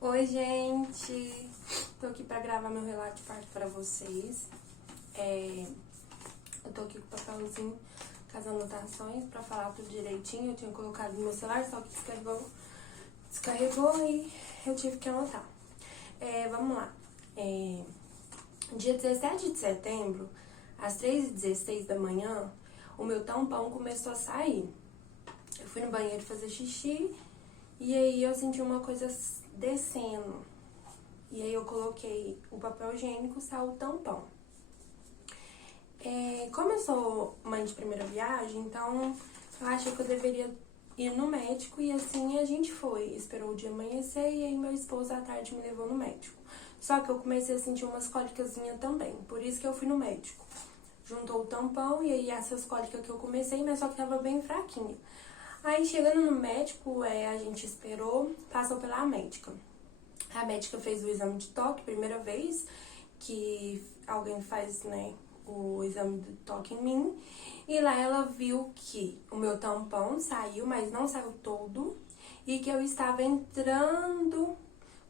Oi, gente! Tô aqui pra gravar meu relato de parto pra vocês. Eu tô aqui com o papelzinho com as anotações pra falar tudo direitinho. Eu tinha colocado no meu celular, só que descarregou e eu tive que anotar. Vamos lá. Dia 17 de setembro, às 3h16 da manhã, o meu tampão começou a sair. Eu fui no banheiro fazer xixi e aí eu senti uma coisa descendo. E aí eu coloquei o papel higiênico, saiu o tampão. Como eu sou mãe de primeira viagem, então eu acho que eu deveria ir no médico e assim a gente foi. Esperou o dia amanhecer e aí meu esposo à tarde me levou no médico. Só que eu comecei a sentir umas cólicasinhas também, por isso que eu fui no médico. Juntou o tampão e aí essas cólicas que eu comecei, mas só que tava bem fraquinha. Aí chegando no médico, a gente esperou, passou pela médica. A médica fez o exame de toque, primeira vez que alguém faz, né, o exame de toque em mim. E lá ela viu que o meu tampão saiu, mas não saiu todo. E que eu estava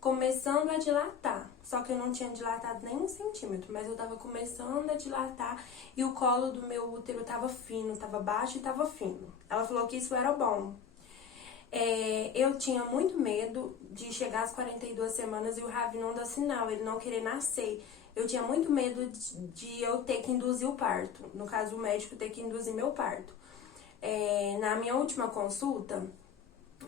começando a dilatar. Só que eu não tinha dilatado nem 1 centímetro, mas eu tava começando a dilatar e o colo do meu útero tava fino, tava baixo e tava fino. Ela falou que isso era bom. Eu tinha muito medo de chegar às 42 semanas e o Ravi não dar sinal, ele não querer nascer. Eu tinha muito medo de eu ter que induzir o parto, no caso o médico ter que induzir meu parto. Na minha última consulta,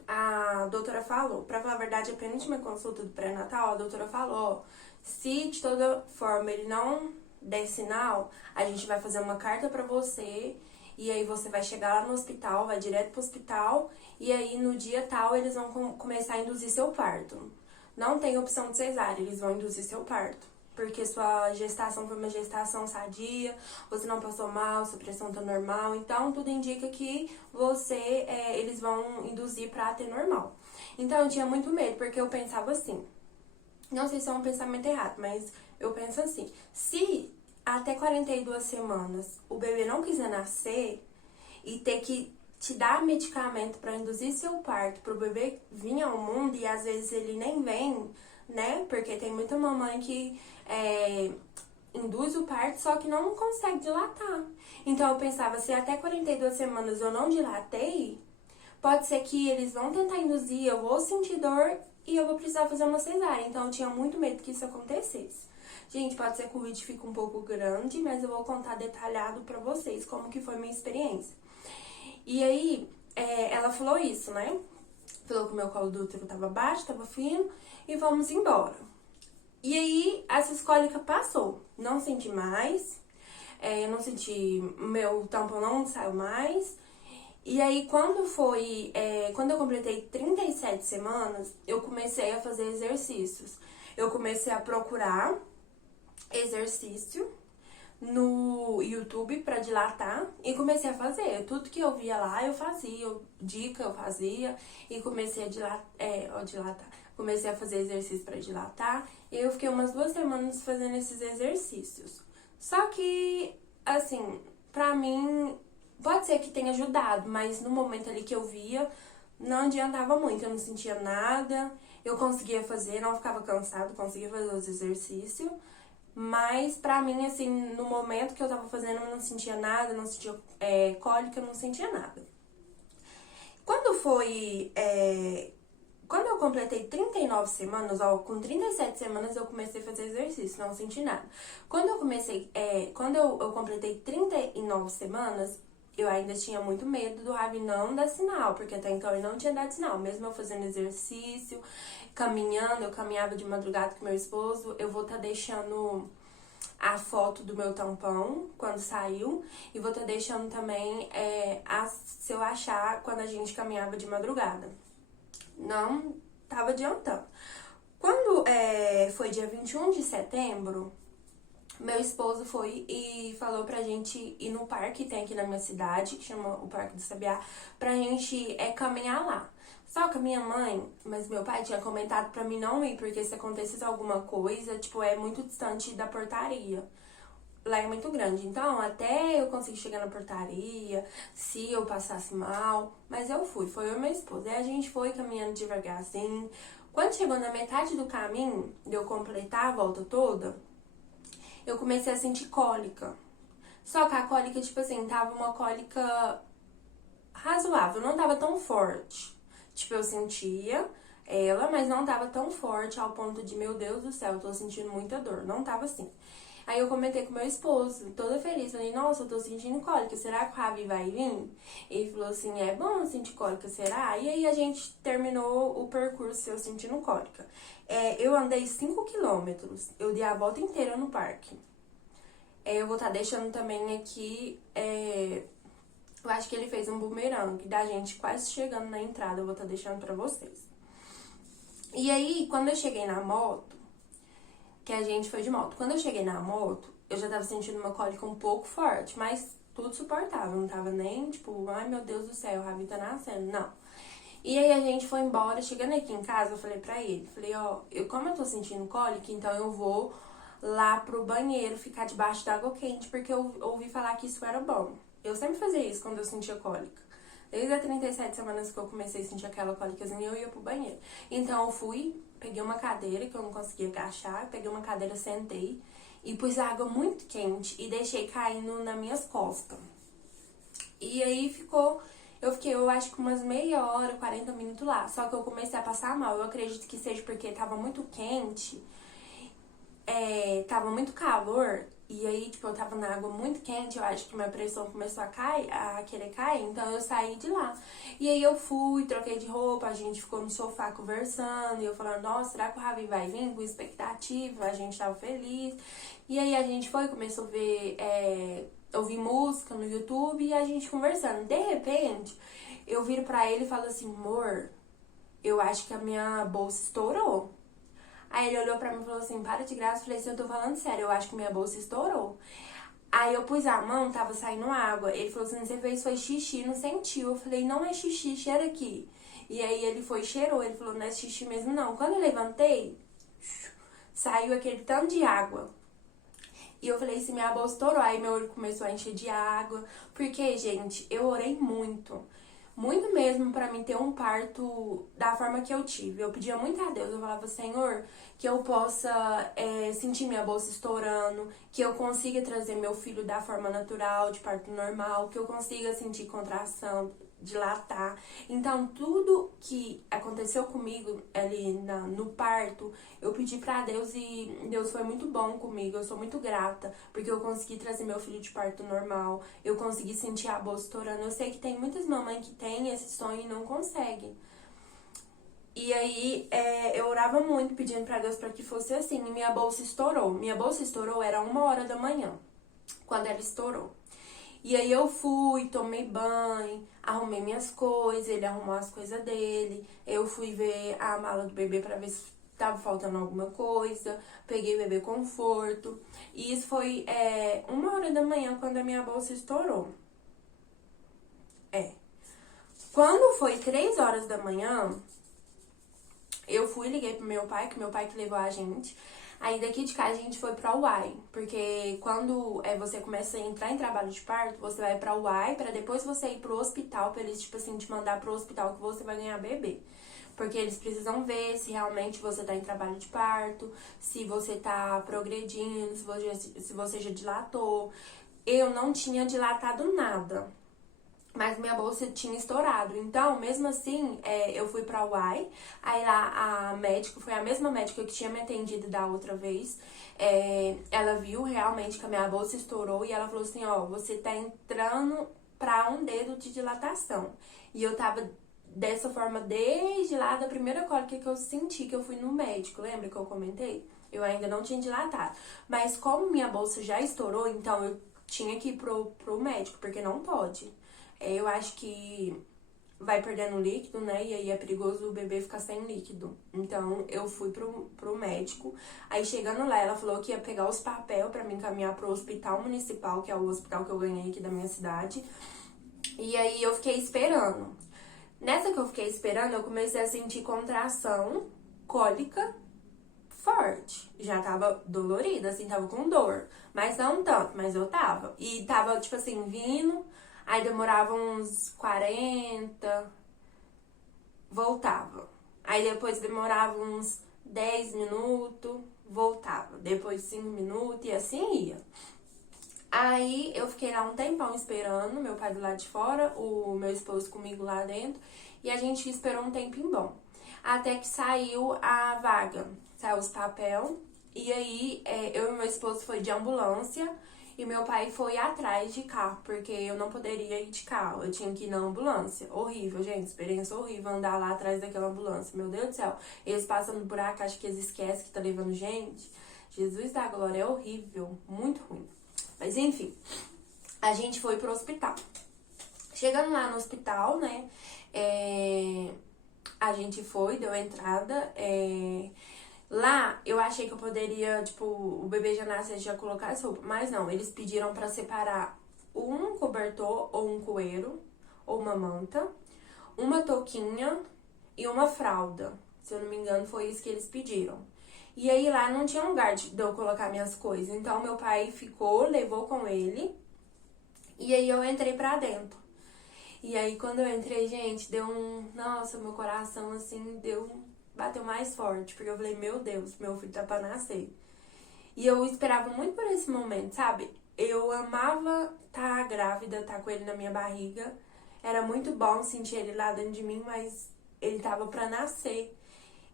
a doutora falou, pra falar a verdade, a penúltima consulta do pré-natal, a doutora falou, ó, se de toda forma ele não der sinal, a gente vai fazer uma carta pra você e aí você vai chegar lá no hospital, vai direto pro hospital e aí no dia tal eles vão começar a induzir seu parto. Não tem opção de cesárea, eles vão induzir seu parto. Porque sua gestação foi uma gestação sadia, você não passou mal, sua pressão tá normal, então tudo indica que eles vão induzir pra ter normal. Então eu tinha muito medo, porque eu pensava assim, não sei se é um pensamento errado, mas eu penso assim, se até 42 semanas o bebê não quiser nascer e ter que te dar medicamento para induzir seu parto, pro bebê vir ao mundo e às vezes ele nem vem, né? Porque tem muita mamãe que induz o parto, só que não consegue dilatar. Então eu pensava, se até 42 semanas eu não dilatei, pode ser que eles vão tentar induzir, eu vou sentir dor e eu vou precisar fazer uma cesárea. Então eu tinha muito medo que isso acontecesse. Gente, pode ser que o vídeo fique um pouco grande, mas eu vou contar detalhado pra vocês como que foi minha experiência. E aí, ela falou isso, né? Falou que o meu colo do útero tava baixo, tava fino e vamos embora. E aí, essa cólica passou. Não senti mais, eu não senti, meu tampão não saiu mais. E aí, quando eu completei 37 semanas, eu comecei a fazer exercícios. Eu comecei a procurar exercício no YouTube pra dilatar e comecei a fazer. Tudo que eu via lá eu fazia, dica eu fazia e comecei a dilatar. Comecei a fazer exercício pra dilatar e eu fiquei umas 2 semanas fazendo esses exercícios. Só que, assim, pra mim, pode ser que tenha ajudado, mas no momento ali que eu via, não adiantava muito, eu não sentia nada, eu conseguia fazer, não ficava cansado, conseguia fazer os exercícios. Mas pra mim, assim, no momento que eu tava fazendo, eu não sentia nada, não sentia cólica, eu não sentia nada. Quando eu completei 39 semanas, ó, com 37 semanas eu comecei a fazer exercício, não senti nada. Quando eu completei 39 semanas, eu ainda tinha muito medo do Ravi não dar sinal, porque até então ele não tinha dado sinal. Mesmo eu fazendo exercício, caminhando, eu caminhava de madrugada com meu esposo, eu vou estar deixando a foto do meu tampão quando saiu e vou estar deixando também se eu achar quando a gente caminhava de madrugada. Não tava adiantando. Quando foi dia 21 de setembro, meu esposo foi e falou pra gente ir no parque que tem aqui na minha cidade, que chama o Parque do Sabiá, pra gente caminhar lá. Só que a minha mãe, mas meu pai tinha comentado pra mim não ir, porque se acontecesse alguma coisa, tipo, é muito distante da portaria. Lá é muito grande, então até eu conseguir chegar na portaria, se eu passasse mal, mas eu fui, foi eu e meu esposo. Aí a gente foi caminhando devagarzinho, Quando chegou na metade do caminho, de eu completar a volta toda, eu comecei a sentir cólica. Só que a cólica, tipo assim, tava uma cólica razoável, não tava tão forte. Tipo, eu sentia ela, mas não tava tão forte ao ponto de, meu Deus do céu, eu tô sentindo muita dor. Não tava assim. Aí eu comentei com meu esposo, toda feliz, falei, nossa, eu tô sentindo cólica, será que o Ravi vai vir? Ele falou assim, é bom sentir cólica, será? E aí a gente terminou o percurso eu sentindo cólica. Eu andei 5 quilômetros, eu dei a volta inteira no parque. Eu vou estar deixando também aqui, eu acho que ele fez um bumerangue da gente quase chegando na entrada, eu vou estar deixando pra vocês. E aí, quando eu cheguei na moto, que a gente foi de moto. Quando eu cheguei na moto, eu já tava sentindo uma cólica um pouco forte, mas tudo suportável. Não tava nem, tipo, ai meu Deus do céu, o Ravi tá nascendo. Não. E aí a gente foi embora. Chegando aqui em casa, eu falei pra ele, falei, ó, como eu tô sentindo cólica, então eu vou lá pro banheiro ficar debaixo d'água quente, porque eu ouvi falar que isso era bom. Eu sempre fazia isso quando eu sentia cólica. Desde as 37 semanas que eu comecei a sentir aquela cólicazinha, eu ia pro banheiro. Então eu fui, peguei uma cadeira que eu não conseguia agachar, peguei uma cadeira, sentei e pus água muito quente e deixei caindo nas minhas costas. E aí eu fiquei, eu acho que umas meia hora, 40 minutos lá. Só que eu comecei a passar mal. Eu acredito que seja porque tava muito quente, tava muito calor. E aí, tipo, eu tava na água muito quente, eu acho que minha pressão começou a querer cair, então eu saí de lá. E aí eu fui, troquei de roupa, a gente ficou no sofá conversando, e eu falando, nossa, será que o Ravi vai vir? Com expectativa, a gente tava feliz. E aí a gente foi, começou a ver, ouvir música no YouTube e a gente conversando. De repente, eu viro pra ele e falo assim, amor, eu acho que a minha bolsa estourou. Aí ele olhou pra mim e falou assim, para de graça. Eu falei assim, eu tô falando sério, eu acho que minha bolsa estourou. Aí eu pus a mão, tava saindo água. Ele falou assim, você fez foi xixi, não sentiu. Eu falei, não é xixi, cheira aqui. E aí ele foi e cheirou, ele falou, não é xixi mesmo não. Quando eu levantei, saiu aquele tanto de água. E eu falei assim, minha bolsa estourou. Aí meu olho começou a encher de água. Porque, gente, eu orei muito. Muito mesmo pra mim ter um parto da forma que eu tive. Eu pedia muito a Deus, eu falava, Senhor, que eu possa sentir minha bolsa estourando, que eu consiga trazer meu filho da forma natural, de parto normal, que eu consiga sentir contração, dilatar. Então, tudo que aconteceu comigo ali no parto, eu pedi pra Deus e Deus foi muito bom comigo. Eu sou muito grata, porque eu consegui trazer meu filho de parto normal, eu consegui sentir a bolsa estourando. Eu sei que tem muitas mamães que têm esse sonho e não conseguem. E aí, eu orava muito pedindo pra Deus pra que fosse assim, e minha bolsa estourou. Minha bolsa estourou, era 1h da manhã, quando ela estourou. E aí eu fui, tomei banho, arrumei minhas coisas, ele arrumou as coisas dele. Eu fui ver a mala do bebê pra ver se tava faltando alguma coisa. Peguei o bebê conforto. E isso foi 1h da manhã quando a minha bolsa estourou. Quando foi 3h da manhã, eu fui e liguei pro meu pai, que meu pai que levou a gente. Aí daqui de casa a gente foi pra UAI, porque quando você começa a entrar em trabalho de parto, você vai pra UAI, pra depois você ir pro hospital, pra eles, tipo assim, te mandar pro hospital que você vai ganhar bebê. Porque eles precisam ver se realmente você tá em trabalho de parto, se você tá progredindo, se você já dilatou. Eu não tinha dilatado nada, mas minha bolsa tinha estourado. Então, mesmo assim, eu fui pra UAI. Aí lá a médica, foi a mesma médica que tinha me atendido da outra vez. Ela viu realmente que a minha bolsa estourou e ela falou assim, ó, você tá entrando pra 1 dedo de dilatação. E eu tava dessa forma desde lá da primeira cólica que eu senti, que eu fui no médico. Lembra que eu comentei? Eu ainda não tinha dilatado. Mas como minha bolsa já estourou, então eu tinha que ir pro médico, porque não pode. Eu acho que vai perdendo líquido, né? E aí é perigoso o bebê ficar sem líquido. Então, eu fui pro médico. Aí, chegando lá, ela falou que ia pegar os papéis pra me encaminhar pro hospital municipal, que é o hospital que eu ganhei aqui da minha cidade. E aí, eu fiquei esperando. Nessa que eu fiquei esperando, eu comecei a sentir contração, cólica, forte. Já tava dolorida, assim, tava com dor. Mas não tanto, mas eu tava. E tava, tipo assim, vindo... Aí demorava uns 40, voltava. Aí depois demorava uns 10 minutos, voltava. Depois 5 minutos e assim ia. Aí eu fiquei lá um tempão esperando, meu pai do lado de fora, o meu esposo comigo lá dentro. E a gente esperou um tempinho bom. Até que saiu a vaga, saiu os papel. E aí eu e meu esposo foi de ambulância e meu pai foi atrás de carro, porque eu não poderia ir de carro, eu tinha que ir na ambulância. Horrível, gente, experiência horrível andar lá atrás daquela ambulância, meu Deus do céu. Eles passam no buraco, acho que eles esquecem que tá levando gente. Jesus da glória, é horrível, muito ruim. Mas enfim, a gente foi pro hospital. Chegando lá no hospital, né, a gente foi, deu entrada, lá eu achei que eu poderia, tipo, o bebê já nasce, já colocar essa roupa, mas não, eles pediram pra separar um cobertor ou um coeiro, ou uma manta, uma touquinha e uma fralda. Se eu não me engano, foi isso que eles pediram. E aí lá não tinha lugar de eu colocar minhas coisas. Então meu pai ficou, levou com ele. E aí eu entrei pra dentro. E aí quando eu entrei, gente, deu um... Nossa, meu coração assim, bateu mais forte. Porque eu falei, meu Deus, meu filho tá pra nascer. E eu esperava muito por esse momento, sabe? Eu amava estar grávida, estar com ele na minha barriga. Era muito bom sentir ele lá dentro de mim, mas ele tava pra nascer.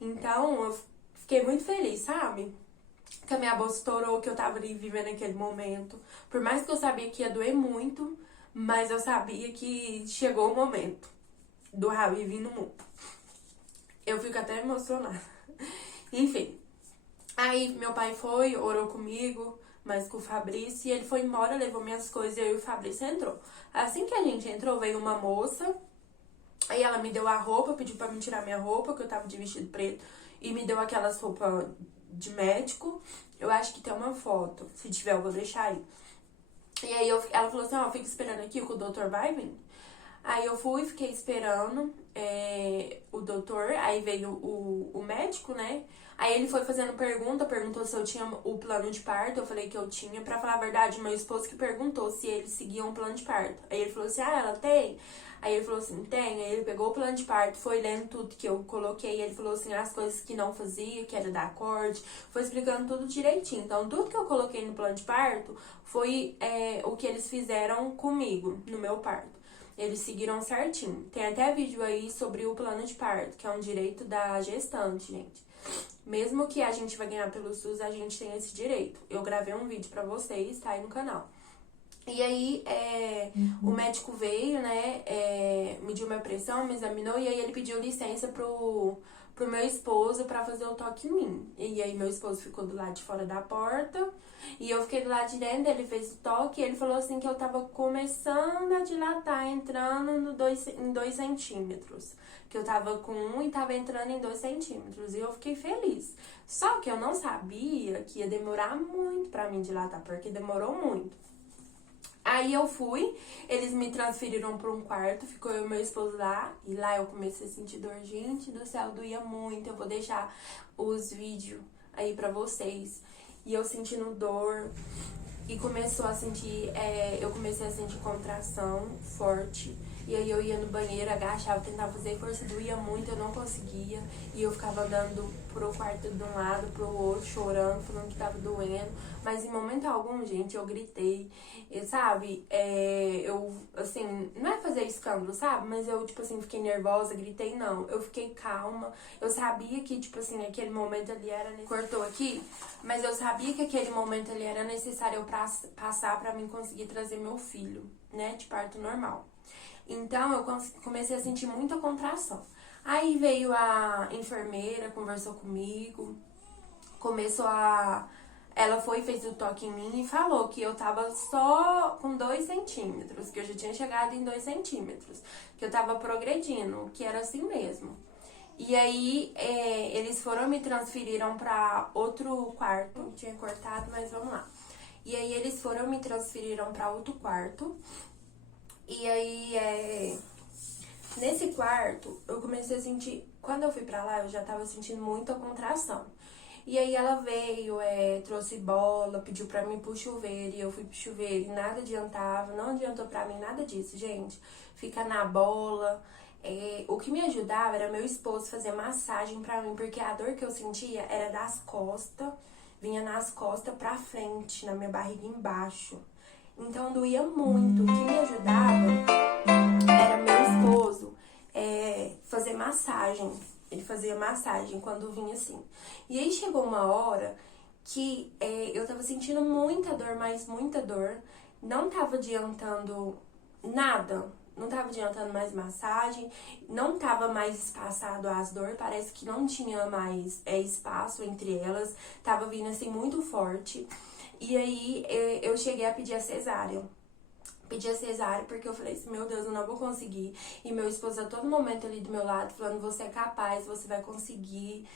Então eu fiquei muito feliz, sabe? Que a minha bolsa estourou, que eu tava ali vivendo aquele momento. Por mais que eu sabia que ia doer muito, mas eu sabia que chegou o momento do Ravi vir no mundo. Eu fico até emocionada. Enfim. Aí meu pai foi, orou comigo, mas com o Fabrício, e ele foi embora, levou minhas coisas e eu e o Fabrício entrou. Assim que a gente entrou, veio uma moça. Aí ela me deu a roupa, pediu pra me tirar minha roupa, que eu tava de vestido preto. E me deu aquelas roupas de médico. Eu acho que tem uma foto. Se tiver, eu vou deixar aí. E aí ela falou assim, ó, fica esperando aqui que o doutor vai vir. Aí eu fui, fiquei esperando o doutor. Aí veio o médico, né? Aí ele foi fazendo perguntou se eu tinha o plano de parto. Eu falei que eu tinha. Pra falar a verdade, meu esposo que perguntou se eles seguiam o plano de parto. Aí ele falou assim, ah, ela tem? Aí ele falou assim, tem. Aí ele pegou o plano de parto, foi lendo tudo que eu coloquei. Ele falou assim, as coisas que não fazia, que era dar corte. Foi explicando tudo direitinho. Então, tudo que eu coloquei no plano de parto foi o que eles fizeram comigo, no meu parto. Eles seguiram certinho. Tem até vídeo aí sobre o plano de parto, que é um direito da gestante, gente. Mesmo que a gente vai ganhar pelo SUS, a gente tem esse direito. Eu gravei um vídeo pra vocês, tá aí no canal. E aí, o médico veio, né, mediu minha pressão, me examinou, e aí ele pediu licença pro meu esposo pra fazer o toque em mim. E aí meu esposo ficou do lado de fora da porta, e eu fiquei do lado de dentro, ele fez o toque, e ele falou assim que eu tava começando a dilatar, entrando em 2 centímetros. Que eu tava com 1 e tava entrando em 2 centímetros, e eu fiquei feliz. Só que eu não sabia que ia demorar muito pra mim dilatar, porque demorou muito. Aí eu fui, eles me transferiram pra um quarto, ficou eu e meu esposo lá. E lá eu comecei a sentir dor. Gente do céu, doía muito. Eu vou deixar os vídeos aí pra vocês. E eu sentindo dor. E começou a sentir, eu comecei a sentir contração forte. E aí eu ia no banheiro, agachava, tentava fazer força, doía muito, eu não conseguia. E eu ficava andando pro quarto de um lado, pro outro, chorando, falando que tava doendo. Mas em momento algum, gente, eu gritei. E, sabe, eu, assim, não é fazer escândalo, sabe? Mas eu, tipo assim, fiquei nervosa, gritei, não. Eu fiquei calma. Eu sabia que, tipo assim, aquele momento ali era... Cortou aqui, mas eu sabia que aquele momento ali era necessário eu passar pra mim conseguir trazer meu filho, né, de parto normal. Então, eu comecei a sentir muita contração. Aí veio a enfermeira, conversou comigo, ela foi, fez o toque em mim e falou que eu tava só com 2 centímetros, que eu já tinha chegado em 2 centímetros, que eu tava progredindo, que era assim mesmo. E aí, eles me transferiram pra outro quarto, tinha cortado, mas vamos lá. E aí, eles me transferiram pra outro quarto. E aí, nesse quarto, eu comecei a sentir... Quando eu fui pra lá, eu já tava sentindo muita contração. E aí, ela veio, trouxe bola, pediu pra mim ir pro chuveiro. E eu fui pro chuveiro e nada adiantava. Não adiantou pra mim nada disso, gente. Fica na bola, O que me ajudava era meu esposo fazer massagem pra mim, porque a dor que eu sentia era das costas, vinha nas costas pra frente, na minha barriga embaixo. Então doía muito. O que me ajudava era meu esposo fazer massagem. Ele fazia massagem quando vinha assim. E aí chegou uma hora que eu tava sentindo muita dor, mas muita dor. Não tava adiantando nada. Não tava adiantando mais massagem. Não tava mais espaçado as dores. Parece que não tinha mais espaço entre elas. Tava vindo assim muito forte. E aí eu cheguei a pedir a cesárea. Pedi a cesárea porque eu falei assim, meu Deus, eu não vou conseguir. E meu esposo a todo momento ali do meu lado falando, você é capaz, você vai conseguir,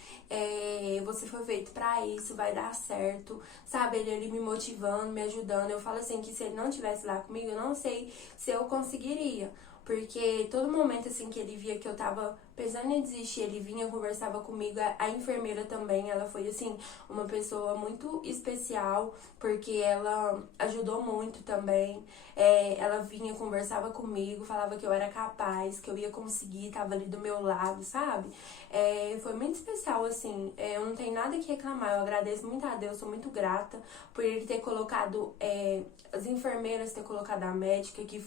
você foi feito pra isso, vai dar certo. Sabe, ele ali me motivando, me ajudando. Eu falo assim que se ele não estivesse lá comigo, eu não sei se eu conseguiria. Porque todo momento assim que ele via que eu tava pensando em desistir, ele vinha, conversava comigo. A enfermeira também, ela foi assim, uma pessoa muito especial, porque ela ajudou muito também. Ela vinha, conversava comigo, falava que eu era capaz, que eu ia conseguir, tava ali do meu lado, sabe? Foi muito especial, assim. Eu não tenho nada que reclamar, eu agradeço muito a Deus, sou muito grata por ele ter colocado, as enfermeiras ter colocado a médica que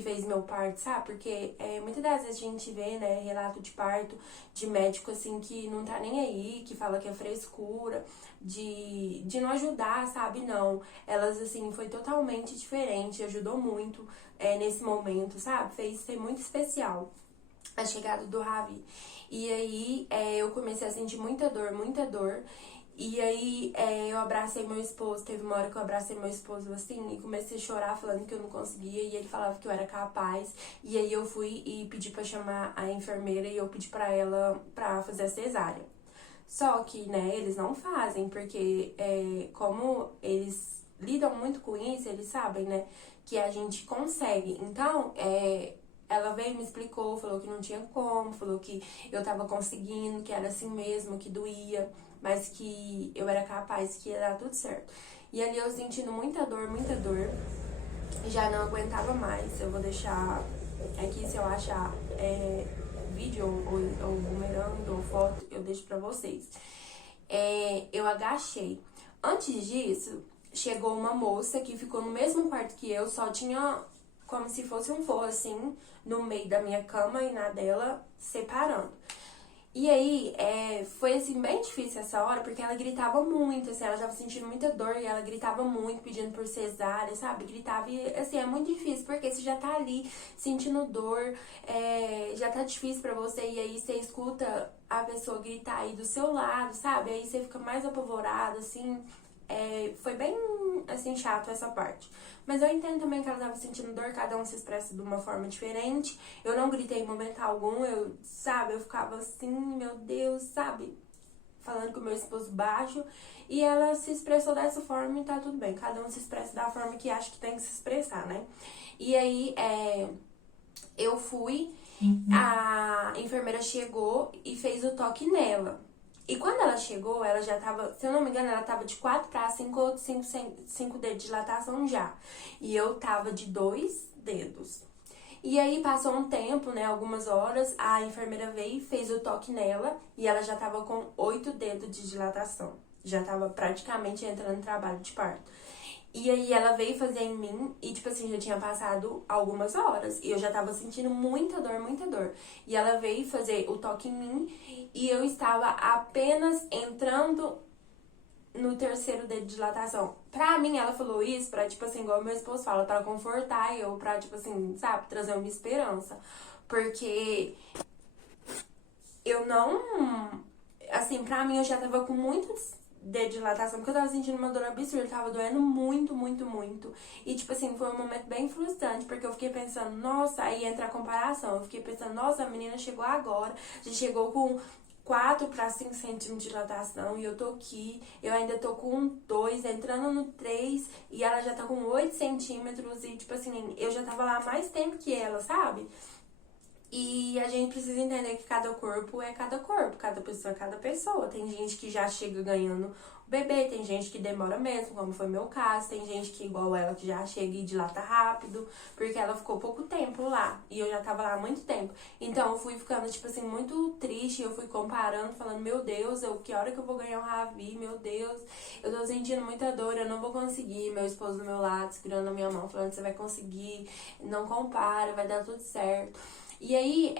fez meu parto, sabe? Porque muitas das vezes a gente vê, né, relato de parto de médico, assim, que não tá nem aí, que fala que é frescura, de não ajudar, sabe? Não. Elas, assim, foi totalmente diferente, ajudou muito nesse momento, sabe? Fez ser muito especial a chegada do Ravi. E aí eu comecei a sentir muita dor, muita dor. E aí eu abracei meu esposo, teve uma hora que eu abracei meu esposo assim e comecei a chorar falando que eu não conseguia e ele falava que eu era capaz. E aí eu fui e pedi pra chamar a enfermeira e eu pedi pra ela pra fazer a cesárea. Só que, né, eles não fazem, porque como eles lidam muito com isso, eles sabem, né, que a gente consegue. Então, ela veio, me explicou, falou que não tinha como, falou que eu tava conseguindo, que era assim mesmo, que doía, mas que eu era capaz, que ia dar tudo certo. E ali eu sentindo muita dor, já não aguentava mais. Eu vou deixar aqui, se eu achar vídeo ou bumerangue ou foto, eu deixo pra vocês. Eu agachei. Antes disso, chegou uma moça que ficou no mesmo quarto que eu, só tinha como se fosse um forro assim, no meio da minha cama e na dela, separando. E aí, foi assim, bem difícil essa hora, porque ela gritava muito, assim, ela tava sentindo muita dor e ela gritava muito, pedindo por cesárea, sabe? Gritava e, assim, é muito difícil, porque você já tá ali sentindo dor, já tá difícil pra você, e aí você escuta a pessoa gritar aí do seu lado, sabe? Aí você fica mais apavorado, assim. Foi bem, assim, chato essa parte. Mas eu entendo também que ela tava sentindo dor, cada um se expressa de uma forma diferente. Eu não gritei em momento algum, eu ficava assim, meu Deus, sabe? Falando com o meu esposo baixo. E ela se expressou dessa forma e tá tudo bem. Cada um se expressa da forma que acha que tem que se expressar, né? E aí, eu fui, a enfermeira chegou e fez o toque nela. E quando ela chegou, ela já tava, se eu não me engano, ela tava de 4 para 5 ou 5 dedos de dilatação já. E eu tava de 2 dedos. E aí passou um tempo, né, algumas horas, a enfermeira veio e fez o toque nela e ela já tava com 8 dedos de dilatação. Já tava praticamente entrando no trabalho de parto. E aí ela veio fazer em mim e, tipo assim, já tinha passado algumas horas. E eu já tava sentindo muita dor, muita dor. E ela veio fazer o toque em mim e eu estava apenas entrando no terceiro dedo de dilatação. Pra mim, ela falou isso pra, tipo assim, igual meu esposo fala, pra confortar eu, pra, tipo assim, sabe, trazer uma esperança. Porque eu não... Assim, pra mim, eu já tava com muitos de dilatação, porque eu tava sentindo uma dor absurda, tava doendo muito, muito, muito. E, tipo assim, foi um momento bem frustrante, porque eu fiquei pensando, nossa, aí entra a comparação. Eu fiquei pensando, nossa, a menina chegou agora, já chegou com 4 para 5 centímetros de dilatação e eu tô aqui, eu ainda tô com 2, entrando no 3 e ela já tá com 8 centímetros e, tipo assim, eu já tava lá há mais tempo que ela, sabe? E a gente precisa entender que cada corpo, cada pessoa é cada pessoa. Tem gente que já chega ganhando o bebê, tem gente que demora mesmo, como foi meu caso, tem gente que, igual ela, que já chega e dilata rápido, porque ela ficou pouco tempo lá, e eu já tava lá há muito tempo. Então eu fui ficando, tipo assim, muito triste, eu fui comparando, falando, meu Deus, que hora que eu vou ganhar um Ravi, meu Deus, eu tô sentindo muita dor, eu não vou conseguir. Meu esposo do meu lado, segurando a minha mão, falando, você vai conseguir, não compara, vai dar tudo certo. E aí,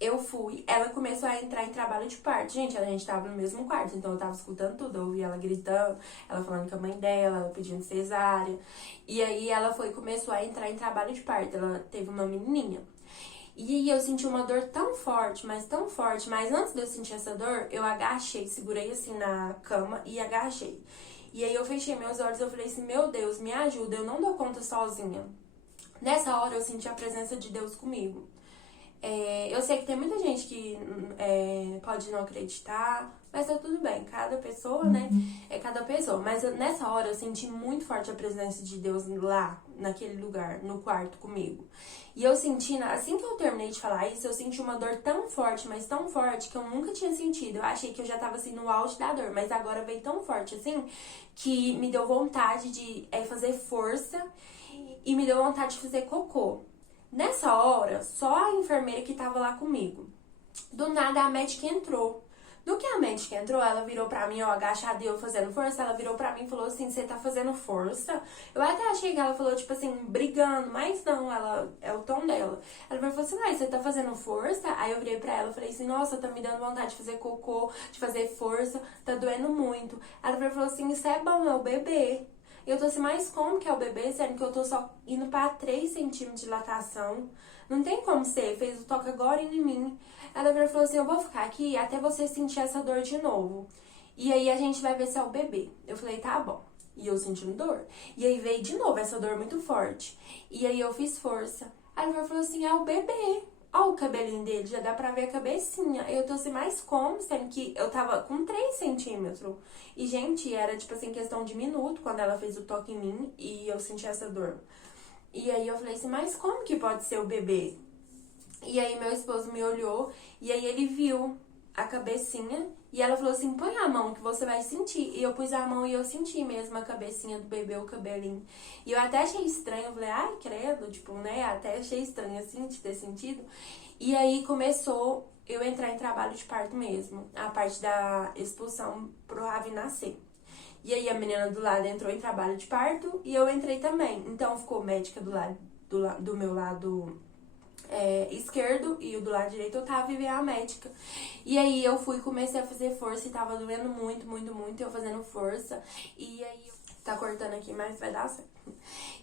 eu fui, ela começou a entrar em trabalho de parto. Gente, a gente tava no mesmo quarto, então eu tava escutando tudo. Eu ouvi ela gritando, ela falando com a mãe dela, ela pedindo cesárea. E aí ela começou a entrar em trabalho de parto. Ela teve uma menininha. E aí eu senti uma dor tão forte, mas antes de eu sentir essa dor, eu agachei, segurei assim na cama e agachei. E aí eu fechei meus olhos e eu falei assim, meu Deus, me ajuda, eu não dou conta sozinha. Nessa hora eu senti a presença de Deus comigo. Eu sei que tem muita gente que pode não acreditar, mas tá tudo bem. Cada pessoa, né? É cada pessoa. Mas nessa hora eu senti muito forte a presença de Deus lá, naquele lugar, no quarto comigo. E eu senti, assim que eu terminei de falar isso, eu senti uma dor tão forte, mas tão forte, que eu nunca tinha sentido. Eu achei que eu já tava assim no auge da dor, mas agora veio tão forte assim, que me deu vontade de fazer força e me deu vontade de fazer cocô. Nessa hora, só a enfermeira que tava lá comigo. Do nada, a médica entrou. No que a médica entrou, ela virou pra mim, ó, agachada e eu fazendo força, ela virou pra mim e falou assim, você tá fazendo força? Eu até achei que ela falou, tipo assim, brigando, mas não, ela é o tom dela. Ela falou assim, ai, você tá fazendo força? Aí eu virei pra ela e falei assim, nossa, tá me dando vontade de fazer cocô, de fazer força, tá doendo muito. Ela falou assim, isso é bom, é o bebê. E eu tô assim, mas como que é o bebê, sendo que eu tô só indo pra 3 centímetros de dilatação? Não tem como ser, fez o toque agora em mim. Ela virou e falou assim, eu vou ficar aqui até você sentir essa dor de novo. E aí a gente vai ver se é o bebê. Eu falei, tá bom. E eu sentindo dor. E aí veio de novo essa dor muito forte. E aí eu fiz força. Aí ela falou assim, é o bebê. Ó o cabelinho dele, já dá pra ver a cabecinha. Eu tô assim, mais como, sendo que eu tava com 3 centímetros. E, gente, era tipo assim, questão de minuto, quando ela fez o toque em mim e eu senti essa dor. E aí eu falei assim, mas como que pode ser o bebê? E aí meu esposo me olhou e aí ele viu a cabecinha e ela falou assim, põe a mão que você vai sentir. E eu pus a mão e eu senti mesmo a cabecinha do bebê, o cabelinho. E eu até achei estranho, eu falei, ai, credo, tipo, né? Até achei estranho assim de ter sentido. E aí começou eu entrar em trabalho de parto mesmo, a parte da expulsão pro Ravi nascer. E aí a menina do lado entrou em trabalho de parto e eu entrei também. Então ficou médica do meu lado esquerdo e o do lado direito eu tava e veio a médica. E aí eu fui, comecei a fazer força e tava doendo muito, muito, muito, eu fazendo força. E aí, tá cortando aqui, mas vai dar certo.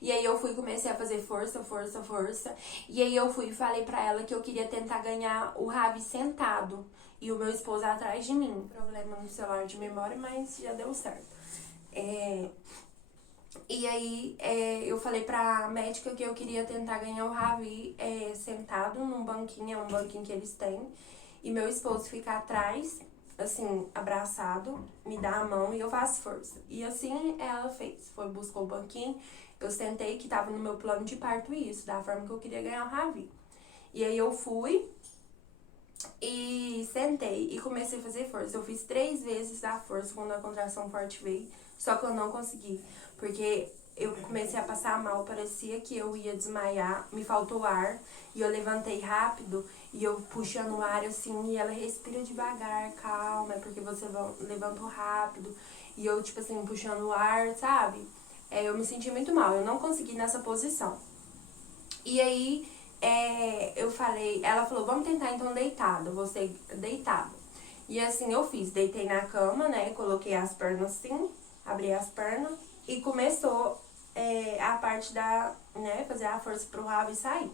E aí eu fui, comecei a fazer força, força, força. E aí eu fui e falei pra ela que eu queria tentar ganhar o Ravi sentado. E o meu esposo atrás de mim. Problema no celular de memória, mas já deu certo. E aí eu falei pra médica que eu queria tentar ganhar o Ravi sentado num banquinho, é um banquinho que eles têm. E meu esposo fica atrás, assim, abraçado, me dá a mão e eu faço força. E assim ela fez. Buscou o banquinho, eu sentei, que tava no meu plano de parto isso, da forma que eu queria ganhar o Ravi. E aí eu fui e sentei e comecei a fazer força. Eu fiz 3 vezes a força quando a contração forte veio, só que eu não consegui, porque eu comecei a passar mal, parecia que eu ia desmaiar, me faltou ar, e eu levantei rápido, e eu puxando o ar assim, e ela respira devagar, calma, é porque você levantou rápido, e eu tipo assim, puxando o ar, sabe? Eu me senti muito mal, eu não consegui nessa posição. E aí, eu falei, ela falou, vamos tentar então deitado, você deitado. E assim eu fiz, deitei na cama, né, coloquei as pernas assim, abri as pernas e começou a parte né, fazer a força pro Ravi sair.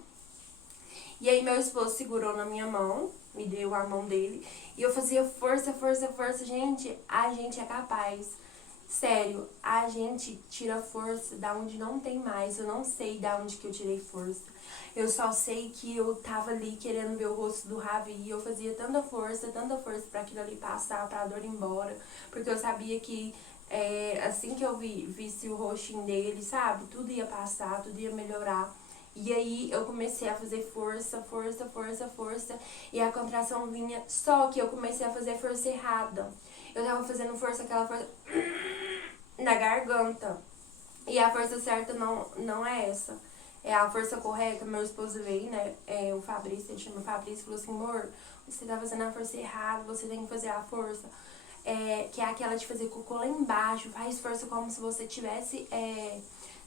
E aí meu esposo segurou na minha mão, me deu a mão dele, e eu fazia força, força, força. Gente, a gente é capaz. Sério, a gente tira força da onde não tem mais. Eu não sei da onde que eu tirei força. Eu só sei que eu tava ali querendo ver o rosto do Ravi e eu fazia tanta força pra aquilo ali passar, pra dor ir embora. Porque eu sabia que assim que eu visse o rostinho dele, sabe? Tudo ia passar, tudo ia melhorar. E aí eu comecei a fazer força, força, força, força. E a contração vinha, só que eu comecei a fazer força errada. Eu tava fazendo força, aquela força na garganta. E a força certa não é essa. É a força correta. Meu esposo veio, né? O Fabrício, ele chama o Fabrício, falou assim, amor, você tá fazendo a força errada, você tem que fazer a força. Que é aquela de fazer cocô lá embaixo. Faz força como se você estivesse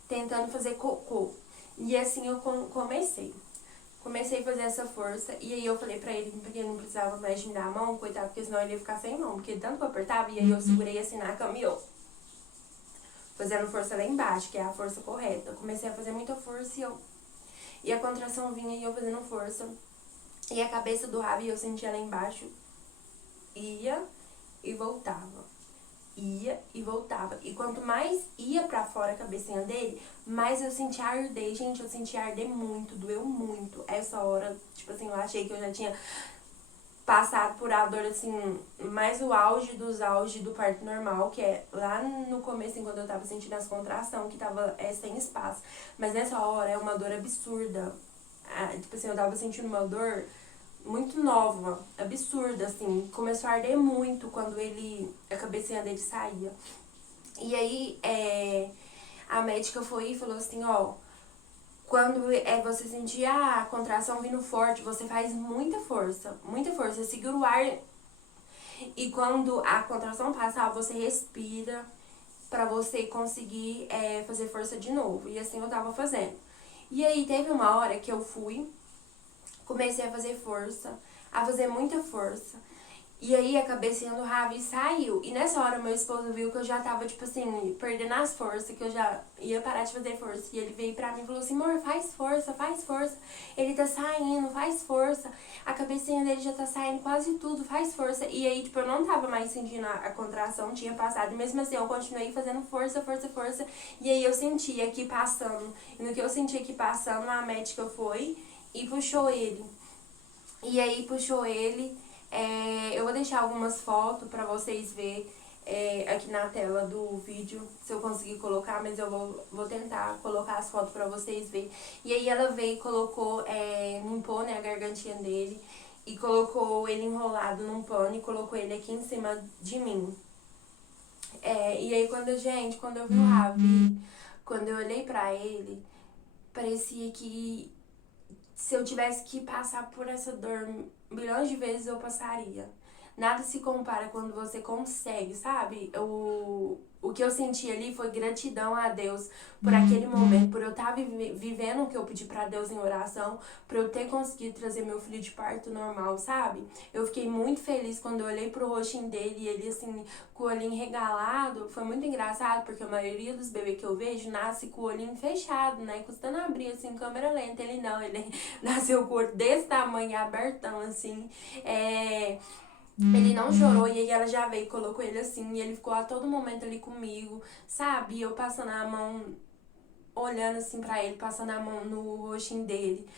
tentando fazer cocô. E assim eu comecei. Comecei a fazer essa força. E aí eu falei pra ele que ele não precisava mais de me dar a mão, coitado, porque senão ele ia ficar sem mão. Porque tanto que eu apertava, e aí eu segurei assim na cama e eu fazendo força lá embaixo, que é a força correta. Eu comecei a fazer muita força e a contração vinha e eu fazendo força. E a cabeça do Ravi eu sentia lá embaixo. Ia e voltava. Ia e voltava. E quanto mais ia pra fora a cabecinha dele, mais eu sentia arder. Gente, eu sentia arder muito, doeu muito. Essa hora, tipo assim, eu achei que eu já tinha passado por a dor, assim, mais o auge dos auges do parto normal, que é lá no começo, quando eu tava sentindo as contrações, que tava sem espaço. Mas nessa hora é uma dor absurda. Tipo assim, eu tava sentindo uma dor muito nova, absurda, assim. Começou a arder muito quando a cabecinha dele saía. E aí, a médica foi e falou assim, ó, quando você sentir a contração vindo forte, você faz muita força, segura o ar. E quando a contração passar, você respira pra você conseguir fazer força de novo. E assim eu tava fazendo. E aí teve uma hora que eu comecei a fazer força, a fazer muita força. E aí a cabecinha do Ravi saiu. E nessa hora meu esposo viu que eu já tava, tipo assim, perdendo as forças, que eu já ia parar de fazer força. E ele veio pra mim e falou assim, amor, faz força, faz força. Ele tá saindo, faz força. A cabecinha dele já tá saindo quase tudo, faz força. E aí, tipo, eu não tava mais sentindo a contração, tinha passado. E mesmo assim, eu continuei fazendo força, força, força. E aí eu senti aqui passando. E no que eu senti aqui passando, a médica foi e puxou ele. E aí puxou ele. Eu vou deixar algumas fotos pra vocês verem aqui na tela do vídeo, se eu conseguir colocar, mas eu vou tentar colocar as fotos pra vocês verem. E aí ela veio e colocou, limpou, né, a gargantinha dele e colocou ele enrolado num pano e colocou ele aqui em cima de mim. E aí quando eu vi o Ravi, quando eu olhei pra ele, parecia que se eu tivesse que passar por essa dor milhões de vezes, eu passaria. Nada se compara quando você consegue, sabe? O que eu senti ali foi gratidão a Deus por aquele momento, por eu estar vivendo o que eu pedi pra Deus em oração, por eu ter conseguido trazer meu filho de parto normal, sabe? Eu fiquei muito feliz quando eu olhei pro rostinho dele e ele, assim, com o olhinho regalado. Foi muito engraçado, porque a maioria dos bebês que eu vejo nasce com o olhinho fechado, né? Custando abrir, assim, câmera lenta. Ele não, ele nasceu com o olho desse tamanho, abertão, assim. Ele não chorou e aí ela já veio e colocou ele assim. E ele ficou a todo momento ali comigo, sabe? E eu passando a mão, olhando assim pra ele, passando a mão no rostinho dele,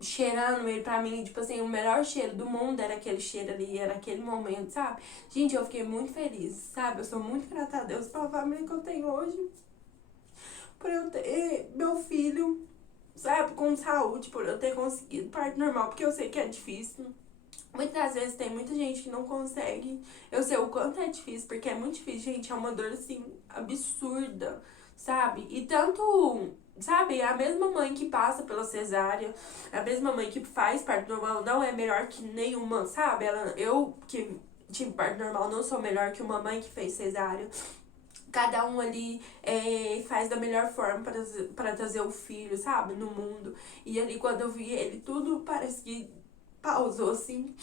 cheirando ele pra mim. Tipo assim, o melhor cheiro do mundo era aquele cheiro ali, era aquele momento, sabe? Gente, eu fiquei muito feliz, sabe? Eu sou muito grata a Deus pela família que eu tenho hoje. Por eu ter meu filho, sabe? Com saúde, por eu ter conseguido parto normal, porque eu sei que é difícil. Muitas das vezes tem muita gente que não consegue. Eu sei o quanto é difícil, porque é muito difícil, gente. É uma dor, assim, absurda, sabe? E tanto, sabe, a mesma mãe que passa pela cesárea, a mesma mãe que faz parto normal não é melhor que nenhuma, sabe? Eu que tive parto normal não sou melhor que uma mãe que fez cesárea. Cada um ali faz da melhor forma pra trazer o filho, sabe, no mundo. E ali, quando eu vi ele, tudo parece que pausou, assim.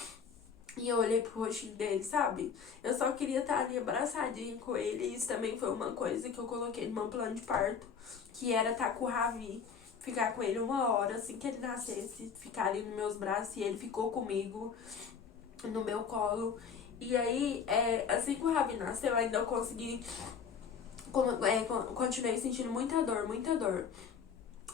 E eu olhei pro rostinho dele, sabe? Eu só queria estar ali abraçadinha com ele. E isso também foi uma coisa que eu coloquei no meu plano de parto. Que era estar com o Ravi. Ficar com ele 1 hora, assim que ele nascesse. Ficar ali nos meus braços. E ele ficou comigo, no meu colo. E aí, assim que o Ravi nasceu, ainda eu consegui... continuei sentindo muita dor, muita dor.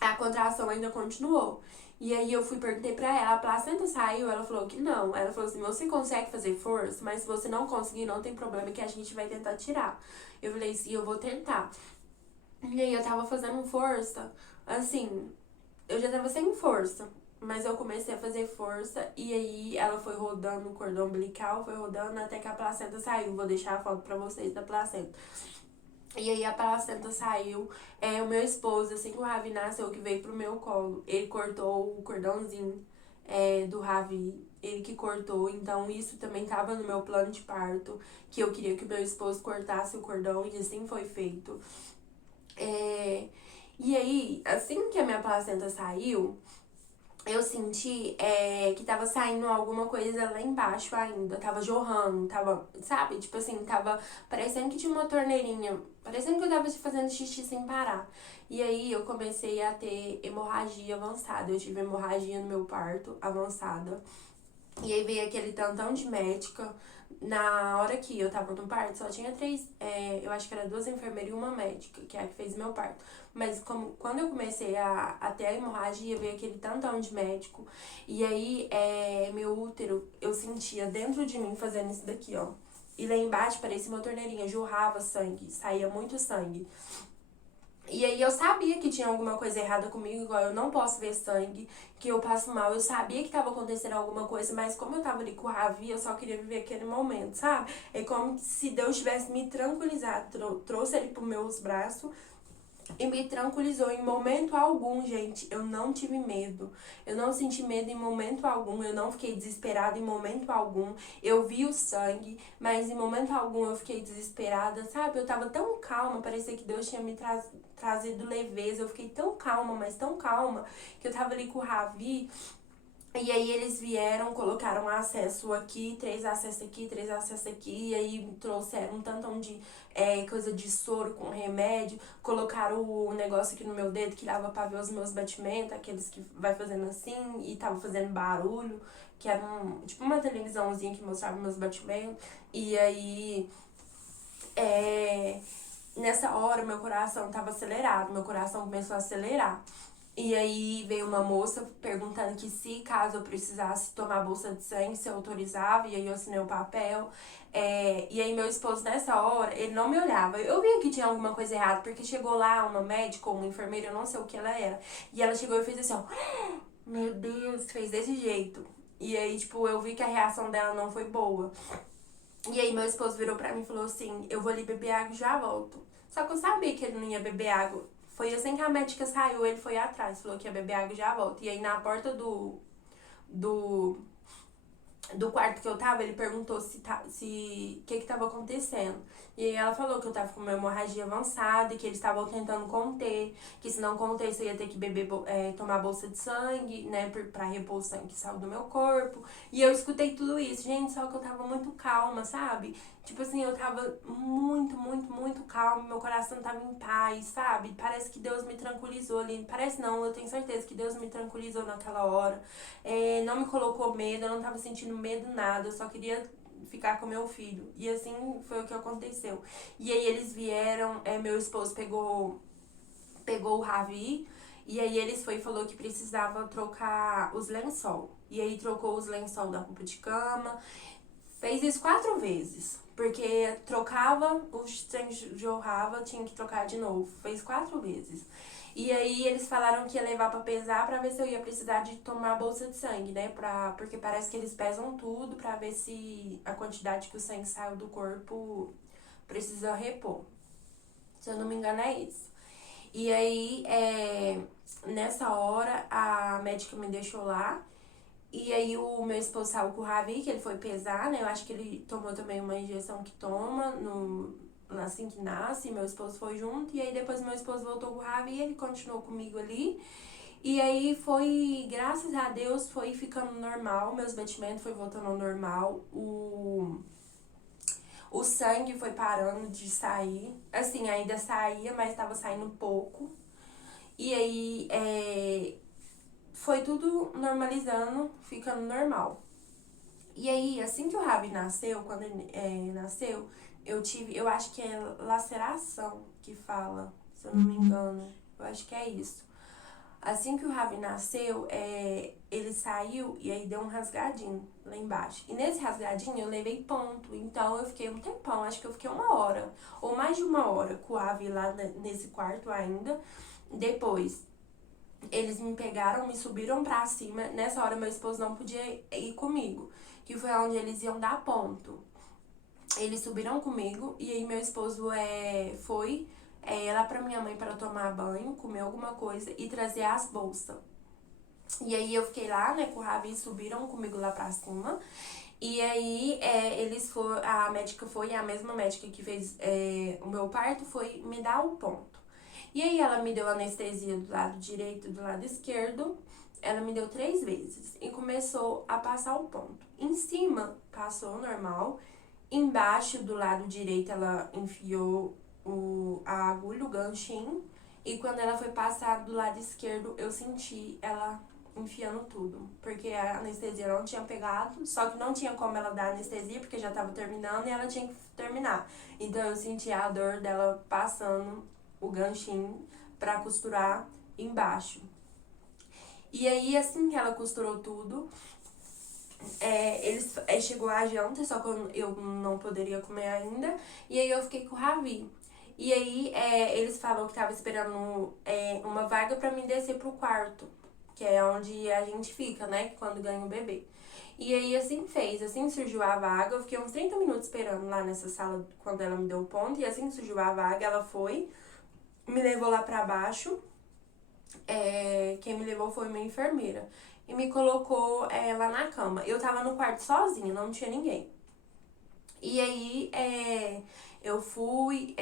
A contração ainda continuou. E aí eu perguntei pra ela, a placenta saiu? Ela falou que não. Ela falou assim, você consegue fazer força, mas se você não conseguir, não tem problema, que a gente vai tentar tirar. Eu falei, sim, eu vou tentar. E aí eu tava fazendo força, assim, eu já tava sem força. Mas eu comecei a fazer força e aí ela foi rodando o cordão umbilical, foi rodando até que a placenta saiu. Vou deixar a foto pra vocês da placenta. E aí a placenta saiu. O meu esposo, assim que o Ravi nasceu, que veio pro meu colo, ele cortou o cordãozinho do Ravi. Ele que cortou, então isso também tava no meu plano de parto, que eu queria que o meu esposo cortasse o cordão e assim foi feito. E aí, assim que a minha placenta saiu, eu senti que tava saindo alguma coisa lá embaixo ainda. Tava jorrando, tava, sabe? Tipo assim, tava parecendo que tinha uma torneirinha. Parecendo que eu tava fazendo xixi sem parar. E aí eu comecei a ter hemorragia avançada. Eu tive hemorragia no meu parto avançada. E aí veio aquele tantão de médica. Na hora que eu tava no parto, só tinha três, eu acho que era 2 enfermeiras e uma médica, que é a que fez meu parto. Mas quando eu comecei a ter a hemorragia, veio aquele tantão de médico. E aí, meu útero, eu sentia dentro de mim fazendo isso daqui, ó. E lá embaixo parecia uma torneirinha, jorrava sangue, saía muito sangue. E aí eu sabia que tinha alguma coisa errada comigo, igual eu não posso ver sangue, que eu passo mal. Eu sabia que tava acontecendo alguma coisa, mas como eu tava ali com o Ravi, eu só queria viver aquele momento, sabe? É como se Deus tivesse me tranquilizado, trouxe ele pros meus braços e me tranquilizou em momento algum, gente. Eu não tive medo. Eu não senti medo em momento algum. Eu não fiquei desesperada em momento algum. Eu vi o sangue, mas em momento algum eu fiquei desesperada, sabe? Eu tava tão calma, parecia que Deus tinha me trazido leveza. Eu fiquei tão calma, mas tão calma, que eu tava ali com o Ravi. E aí eles vieram, colocaram acesso aqui, 3 acessos aqui, 3 acessos aqui, e aí trouxeram um tantão de coisa de soro com remédio, colocaram o negócio aqui no meu dedo que dava pra ver os meus batimentos, aqueles que vai fazendo assim, e tava fazendo barulho, que era tipo uma televisãozinha que mostrava meus batimentos, e aí nessa hora meu coração tava acelerado, meu coração começou a acelerar. E aí veio uma moça perguntando que se caso eu precisasse tomar bolsa de sangue, se eu autorizava, e aí eu assinei o papel. E aí meu esposo nessa hora, ele não me olhava. Eu via que tinha alguma coisa errada, porque chegou lá uma médica ou uma enfermeira, eu não sei o que ela era. E ela chegou e fez assim, ó, meu Deus, fez desse jeito. E aí, tipo, eu vi que a reação dela não foi boa. E aí meu esposo virou pra mim e falou assim, eu vou ali beber água e já volto. Só que eu sabia que ele não ia beber água. Foi assim que a médica saiu, ele foi atrás, falou que ia beber água e já volto. E aí na porta do do quarto que eu tava, ele perguntou se que tava acontecendo. E aí ela falou que eu tava com uma hemorragia avançada e que eles estavam tentando conter, que se não contesse eu ia ter que tomar bolsa de sangue, né, pra repor o sangue que saiu do meu corpo. E eu escutei tudo isso, gente, só que eu tava muito calma, sabe? Tipo assim, eu tava muito, muito, muito calma, meu coração tava em paz, sabe? Parece que Deus me tranquilizou ali. Parece não, eu tenho certeza que Deus me tranquilizou naquela hora. Não me colocou medo, eu não tava sentindo medo nada, eu só queria ficar com meu filho. E assim foi o que aconteceu. E aí eles vieram, meu esposo pegou o Ravi, e aí eles foi e falou que precisava trocar os lençol. E aí trocou os lençol da roupa de cama. Fez isso 4 vezes. Porque trocava, o sangue jorrava, tinha que trocar de novo. Fez 4 vezes. E aí eles falaram que ia levar pra pesar pra ver se eu ia precisar de tomar a bolsa de sangue, né? Porque parece que eles pesam tudo pra ver se a quantidade que o sangue saiu do corpo precisa repor. Se eu não me engano é isso. E aí, nessa hora, a médica me deixou lá. E aí o meu esposo saiu com o Ravi, que ele foi pesar, né? Eu acho que ele tomou também uma injeção que toma assim que nasce. Meu esposo foi junto. E aí depois meu esposo voltou com o Ravi e ele continuou comigo ali. E aí foi, graças a Deus, foi ficando normal. Meus batimentos foi voltando ao normal. O sangue foi parando de sair. Assim, ainda saía, mas tava saindo pouco. E aí, foi tudo normalizando, ficando normal. E aí, assim que o Ravi nasceu, quando ele nasceu, eu acho que é laceração que fala, se eu não me engano. Eu acho que é isso. Assim que o Ravi nasceu, ele saiu e aí deu um rasgadinho lá embaixo. E nesse rasgadinho eu levei ponto. Então eu fiquei um tempão, acho que eu fiquei 1 hora, ou mais de 1 hora com o Ravi lá nesse quarto ainda. Depois Eles me pegaram, me subiram pra cima. Nessa hora, meu esposo não podia ir comigo, que foi onde eles iam dar ponto. Eles subiram comigo e aí meu esposo foi lá pra minha mãe para tomar banho, comer alguma coisa e trazer as bolsas. E aí eu fiquei lá, né, com o Ravi, subiram comigo lá pra cima. E aí a médica foi, a mesma médica que fez o meu parto, foi me dar o ponto. E aí ela me deu anestesia do lado direito e do lado esquerdo. Ela me deu 3 vezes e começou a passar o ponto. Em cima, passou normal. Embaixo, do lado direito, ela enfiou a agulha, o ganchinho. E quando ela foi passar do lado esquerdo, eu senti ela enfiando tudo. Porque a anestesia não tinha pegado, só que não tinha como ela dar anestesia, porque já tava terminando e ela tinha que terminar. Então eu senti a dor dela passando o ganchinho pra costurar embaixo. E aí, assim que ela costurou tudo, chegou a janta, só que eu não poderia comer ainda. E aí eu fiquei com o Ravi. E aí eles falaram que tava esperando uma vaga pra mim descer pro quarto, que é onde a gente fica, né? Quando ganha o bebê. E aí assim fez, assim surgiu a vaga, eu fiquei uns 30 minutos esperando lá nessa sala quando ela me deu o ponto. E assim que surgiu a vaga, ela foi, me levou lá pra baixo. Quem me levou foi uma enfermeira. E me colocou lá na cama. Eu tava no quarto sozinha, não tinha ninguém. E aí eu fui,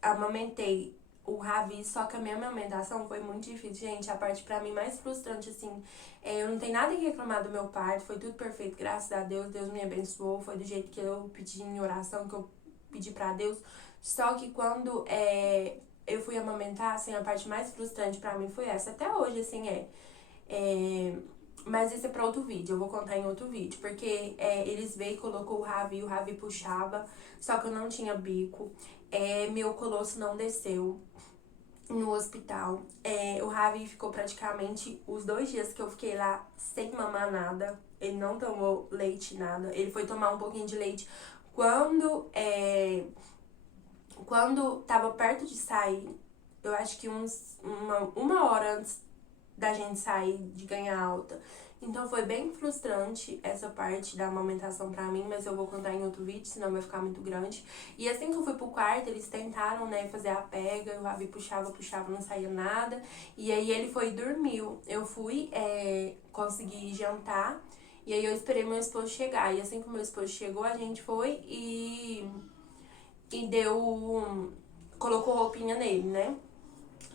amamentei o Ravi, só que a minha amamentação foi muito difícil. Gente, a parte pra mim mais frustrante, assim, eu não tenho nada que reclamar do meu parto, foi tudo perfeito, graças a Deus, Deus me abençoou, foi do jeito que eu pedi em oração, que eu pedi pra Deus. Só que quando eu fui amamentar, assim, a parte mais frustrante pra mim foi essa. Até hoje, assim, mas esse é pra outro vídeo, eu vou contar em outro vídeo. Porque eles veio e colocou o Ravi puxava, só que eu não tinha bico. Meu colosso não desceu no hospital. O Ravi ficou praticamente os 2 dias que eu fiquei lá sem mamar nada. Ele não tomou leite, nada. Ele foi tomar um pouquinho de leite quando tava perto de sair. Eu acho que uma hora antes da gente sair, de ganhar alta. Então foi bem frustrante essa parte da amamentação pra mim, mas eu vou contar em outro vídeo, senão vai ficar muito grande. E assim que eu fui pro quarto, eles tentaram, né, fazer a pega, o Ravi puxava, não saía nada. E aí ele foi e dormiu. Eu fui, consegui jantar, e aí eu esperei meu esposo chegar. E assim que meu esposo chegou, a gente foi e colocou roupinha nele, né?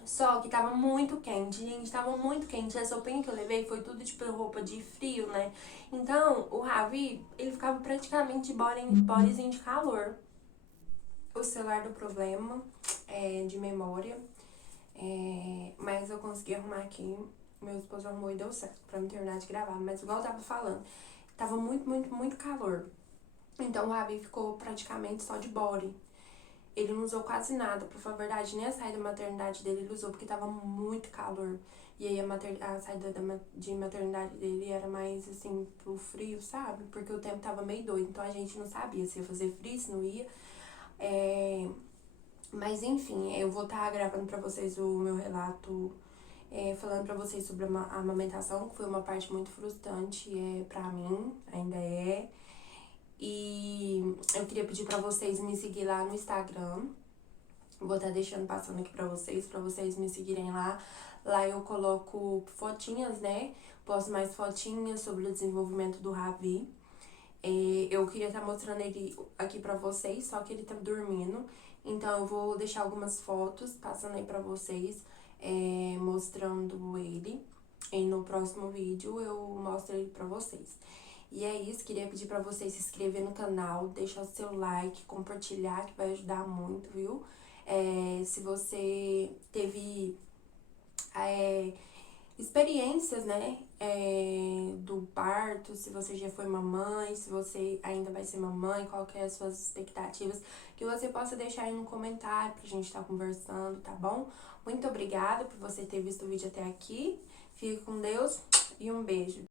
Só que tava muito quente, gente, tava muito quente. Essa roupinha que eu levei foi tudo tipo roupa de frio, né? Então, o Ravi, ele ficava praticamente de bodyzinho de calor. O celular do problema de memória, mas eu consegui arrumar aqui. Meu esposo arrumou e deu certo pra me terminar de gravar. Mas igual eu tava falando, tava muito, muito, muito calor. Então, o Ravi ficou praticamente só de body. Ele não usou quase nada, pra falar a verdade, nem a saída da maternidade dele ele usou, porque tava muito calor. E aí a saída de maternidade dele era mais, assim, pro frio, sabe? Porque o tempo tava meio doido, então a gente não sabia se ia fazer frio, se não ia. Mas enfim, eu vou estar gravando pra vocês o meu relato, falando pra vocês sobre a amamentação, que foi uma parte muito frustrante pra mim, ainda é. E eu queria pedir pra vocês me seguir lá no Instagram. Vou estar deixando passando aqui pra vocês me seguirem lá. Lá eu coloco fotinhas, né? Posto mais fotinhas sobre o desenvolvimento do Ravi. Eu queria estar mostrando ele aqui pra vocês, só que ele tá dormindo. Então eu vou deixar algumas fotos passando aí pra vocês, mostrando ele. E no próximo vídeo eu mostro ele pra vocês. E é isso, queria pedir pra vocês se inscrever no canal, deixar o seu like, compartilhar, que vai ajudar muito, viu? Se você teve experiências, né, do parto, se você já foi mamãe, se você ainda vai ser mamãe, qual que é as suas expectativas, que você possa deixar aí no comentário pra gente estar conversando, tá bom? Muito obrigada por você ter visto o vídeo até aqui, fique com Deus e um beijo.